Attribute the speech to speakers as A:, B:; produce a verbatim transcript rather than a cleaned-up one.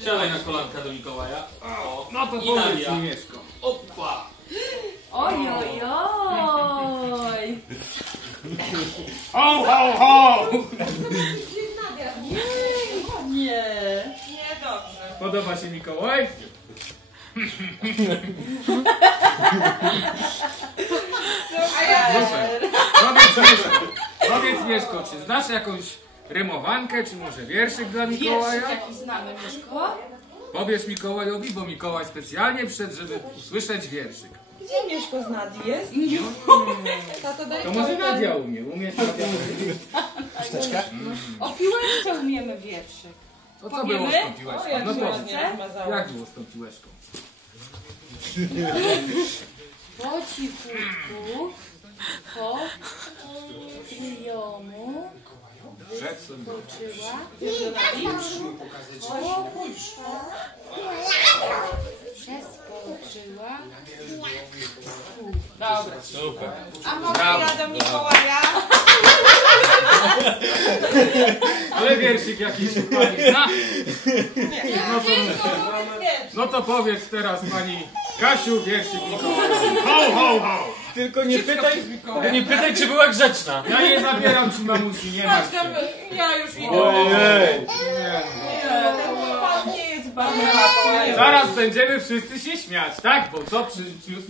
A: Siadaj na kolanka do Mikołaja. O,
B: No to
A: i
B: powiedz
A: Nadia.
B: mi, Mieszko.
A: Opa!
C: Oj, oj, oj.
B: Ho, ho, ho!
C: Nie.
D: Niedobrze.
B: Podoba się Mikołaj? Super. Powiedz Mieszko, powiedz Mieszko, czy znasz jakąś rymowankę, czy może wierszyk dla
C: Wierszyk
B: Mikołaja?
C: jaki znamy, Mieszko?
B: Powiesz Mikołajowi, bo Mikołaj specjalnie przyszedł, żeby usłyszeć wierszyk.
D: Gdzie Mieszko z Nadi jest? Tato, daj
B: To może Nadia umie, umiesz Nadia?
C: O piłeczce umiemy wierszyk.
B: To co było z
C: Powiemy?
B: tą piłeczką?
D: O, jak
B: No
D: się
B: to
D: ładnie rozmazała.
B: jak było z tą piłeczką?
C: Po cichutku, po tryjomu
B: Rzecz sobie.
C: skoczyła. Przeskoczyła.
D: Dobra.
A: Super.
D: A mogę ja do Mikołaja?
B: Ale wierszyk jakiś pani zna? No to, no to powiedz teraz pani Kasiu wierszyk Mikołaja. Ho, ho, ho!
A: Tylko nie pytaj,
B: Mikołaj.
A: nie pytaj, czy była grzeczna.
B: Ja nie zabieram ci mamusi, nie masz się.
D: Ja już idę.
A: Ojej.
B: Nie.
D: Ten pan nie jest bardzo Mikołaja.
B: Zaraz będziemy wszyscy się śmiać, tak? Bo co przy, przyniósł